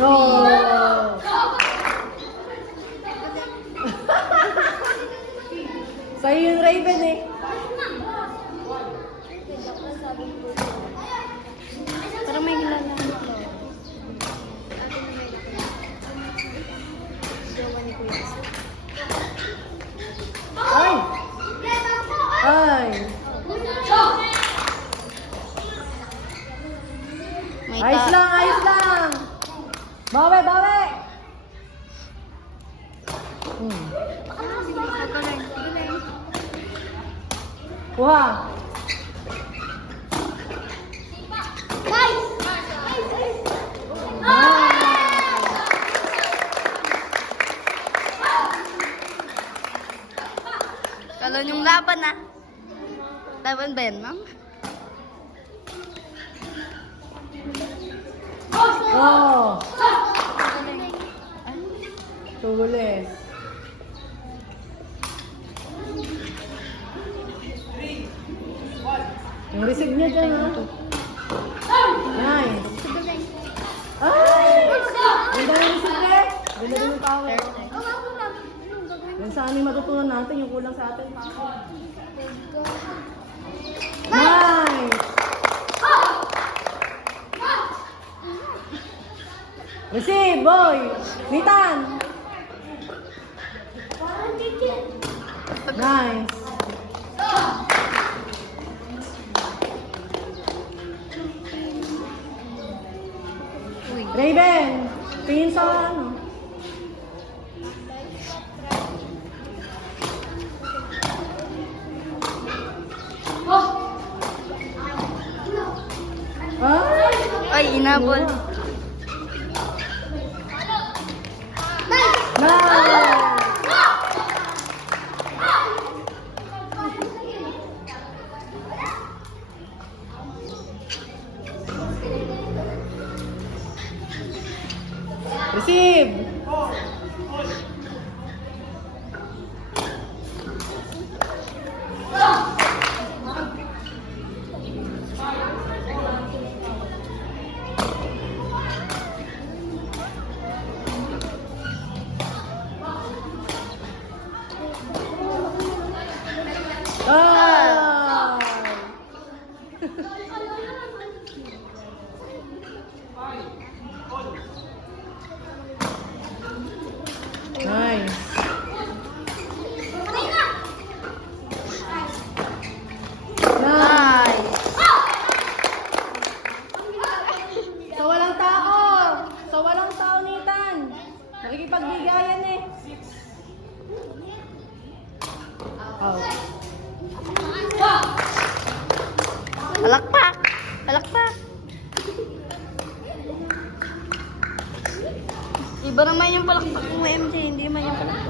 Oh! Sa'yo yung Raven eh. Parang may ginagawa. Ay! Ay! May Ayos lang, ayos lang! Bawi, bawi! Kuha! Kalon yung laban ah. Laban ba yan, ma'am? Oh! Tulis. Yung receive niya dyan, ha? Nice. Ay! Ganda yung receive niya. Ganda din yung power. Yan sa aning matutunan natin, yung kulang sa atin. Nice! Receive, boy! Nitan! Nice! Raven! Tingin sa ano? Ay! Ay, inabol. Nice! Receive! Ah! Nice. Nice. Sa walang tao. Sa walang tao, Nathan. Nakikipagbigayan eh. Oh. Palakpak. Palakpak. Iba naman yung palakpak mo, MJ. Hindi naman yung palakpak.